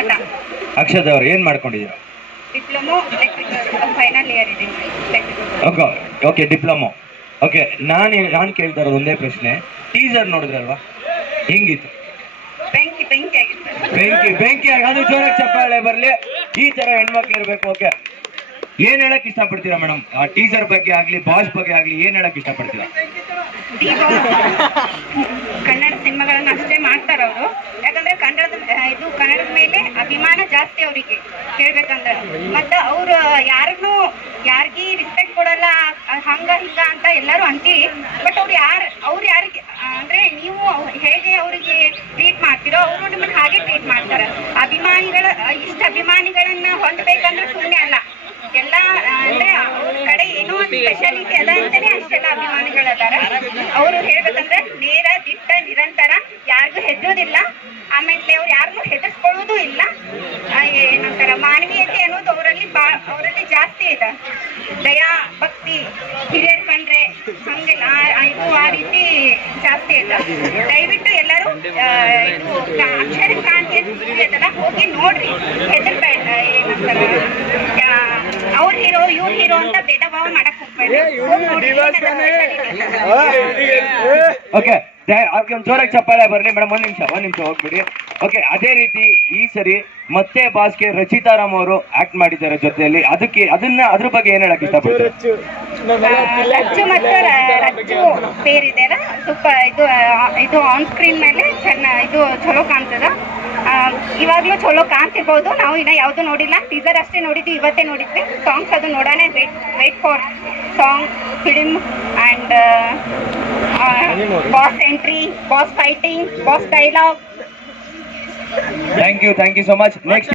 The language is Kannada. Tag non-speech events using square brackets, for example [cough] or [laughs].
[laughs] ಅಕ್ಷತಾ ಅಕ್ಷತ್ ಅವ್ರು ಏನ್ ಮಾಡ್ಕೊಂಡಿದ್ದೀರಾ? ಡಿಪ್ಲೊಮೋ ಎಲೆಕ್ಟ್ರಿಕಲ್ ಫೈನಲ್ ಇಯರ್ ಇದೆ. Electrical okay okay diploma. Okay ನಾನು ನಾನು ಕೇಳ್ತಾ ಇರೋದು ಒಂದೇ ಪ್ರಶ್ನೆ. ಟೀಸರ್ ನೋಡಿದ್ರಲ್ವಾ ಹೆಂಗಿತ್ತು? ಬೆಂಕಿ ಬೆಂಕಿ ಅದು ಜೋರಾಗಿ ಚಪ್ಪಾಳೆ ಬರ್ಲಿ. ಈ ತರ ಹೆಣ್ಮಕ್ಳು ಇರ್ಬೇಕು ಓಕೆ. ಏನ್ ಹೇಳಕ್ ಇಷ್ಟಪಡ್ತೀರಾ ಮೇಡಮ್? ಆ ಟೀಸರ್ ಬಗ್ಗೆ ಆಗ್ಲಿ ಬಾಸ್ ಬಗ್ಗೆ ಆಗ್ಲಿ ಏನ್ ಹೇಳಕ್ ಇಷ್ಟಪಡ್ತೀರಾ? ಪಡ್ತೀರಾ ಕನ್ನಡ ಸಿನಿಮಾಗಳನ್ನ ಅಷ್ಟೇ ಮಾಡ್ತಾರ ಅವರು ಯಾಕಂದ್ರೆ ಕನ್ನಡದ ಆ, ಇದು ಕನ್ನಡದ ಮೇಲೆ ಅಭಿಮಾನ ಜಾಸ್ತಿ ಅವರಿಗೆ, ಹೇಳ್ಬೇಕಂದ್ರೆ. ಮತ್ತೆ ಅವ್ರು ಯಾರನ್ನು ಯಾರಿಗಿ ರಿಸ್ಪೆಕ್ಟ್ ಕೊಡಲ್ಲ ಹಂಗ ಹಿಂಗ ಅಂತ ಎಲ್ಲರೂ ಅಂತಿ ಬಟ್ ಅವ್ರು ಯಾರು, ಅವ್ರು ಯಾರಿಗೆ ಅಂದ್ರೆ ನೀವು ಹೇಗೆ ಅವರಿಗೆ ಟ್ರೀಟ್ ಮಾಡ್ತೀರೋ, ಅವರು ನಿಮ್ಮನ್ನ ಹಾಗೆ ಟ್ರೀಟ್ ಮಾಡ್ತಾರೆ. ಅಭಿಮಾನಿಗಳ, ಇಷ್ಟ ಅಭಿಮಾನಿಗಳನ್ನ ಹೊಂದ್ಬೇಕಂದ್ರೆ ಸುಮ್ಮನೆ ಅಲ್ಲ. ಎಲ್ಲ ಅಂದ್ರೆ ಕಡೆ ಏನೋ ಒಂದು ಸ್ಪೆಷಾಲಿಟಿ ಅದ ಅಂತಾನೆ ಅಷ್ಟೆಲ್ಲ ಅಭಿಮಾನಿಗಳದಾರ ಅವರು ಹೇಳ್ಬೇಕಂದ್ರೆ ನೇರ, ದಿಟ್ಟ, ನಿರಂತರ, ಯಾರಿಗೂ ಹೆದರೋದಿಲ್ಲ ಆಮೇಲೆ ಅವ್ರು ಯಾರನ್ನೂ ಹೆದರ್ಸ್ಕೊಳ್ಳೋದು ಇಲ್ಲ. ಏನಂತಾರ, ಮಾನವೀಯತೆ ಅನ್ನೋದು ಅವರಲ್ಲಿ ಬಾ, ಅವರಲ್ಲಿ ಜಾಸ್ತಿ ಇದೆ. ದಯಾ, ಭಕ್ತಿ, ಹಿರಿಯರ್ ಕಂಡ್ರೆ ಹಂಗೆಲ್ಲ ಇದು ಆ ರೀತಿ ಜಾಸ್ತಿ ಇದೆ. ದಯವಿಟ್ಟು ಎಲ್ಲರೂ ಇದು, ಅಕ್ಷರ ಕ್ರಾಂತಿ ಹೋಗಿ ನೋಡ್ರಿ ಹೆದರ್ಬೇಡ ಏನಂತಾರ ಅವ್ರ ಹೀರೋ ಇವ್ರ ಹೀರೋ ಅಂತ ಭೇದ ಭಾವ ಮಾಡಕ್ ಹೋಗ್ಬೇಡ್ರಿ ಹೋಗ್ ನೋಡ್ರಿ, ಏನಿದೆ speciality. ಓಕೆ ಒಂದು ಜೋರಾಗಿ ಚಪ್ಪಾಳೆ ಬರ್ಲಿ ಮೇಡಮ್ ಒಂದ್ ನಿಮಿಷ ಒಂದ್ ನಿಮಿಷ ಹೋಗ್ಬಿಡಿ. ಓಕೆ ಅದೇ ರೀತಿ ಈ ಸರಿ ಮತ್ತೆ ಬಾಸ್ಗೆ ರಚಿತಾರಾಮ್ ಅವರು ಆಕ್ಟ್ ಮಾಡಿದ್ದಾರೆ ಜೊತೆಯಲ್ಲಿ. ಅದಕ್ಕೆ ಅದನ್ನ ಅದ್ರ ಬಗ್ಗೆ ಏನ್ ಹೇಳಕ್ ಇಷ್ಟಪಡ್ತಾರೆ? ಆ, ರಚ್ಚು ಮತ್ತು ರಚ್ಚು. ಬೇರಿದೆ ಅಲ್ಲ ಸ್ವಲ್ಪ ಇದು ಇದು ಆನ್ ಸ್ಕ್ರೀನ್ ಮೇಲೆ ಚೆನ್ನ ಇದು ಚಲೋ ಕಾಣ್ತದ. ಇವಾಗ್ಲೂ ಚಲೋ ಕಾಣ್ತಿರ್ಬೋದು. ನಾವು ಇನ್ನ ಯಾವುದು ನೋಡಿಲ್ಲ. ಟೀಸರ್ ಅಷ್ಟೇ ನೋಡಿದ್ವಿ ಇವತ್ತೇ ನೋಡಿದ್ವಿ. ಸಾಂಗ್ಸ್ ಅದು ನೋಡೋಣ wait wait for song film and boss entry boss fighting boss dialogue thank you thank you so much next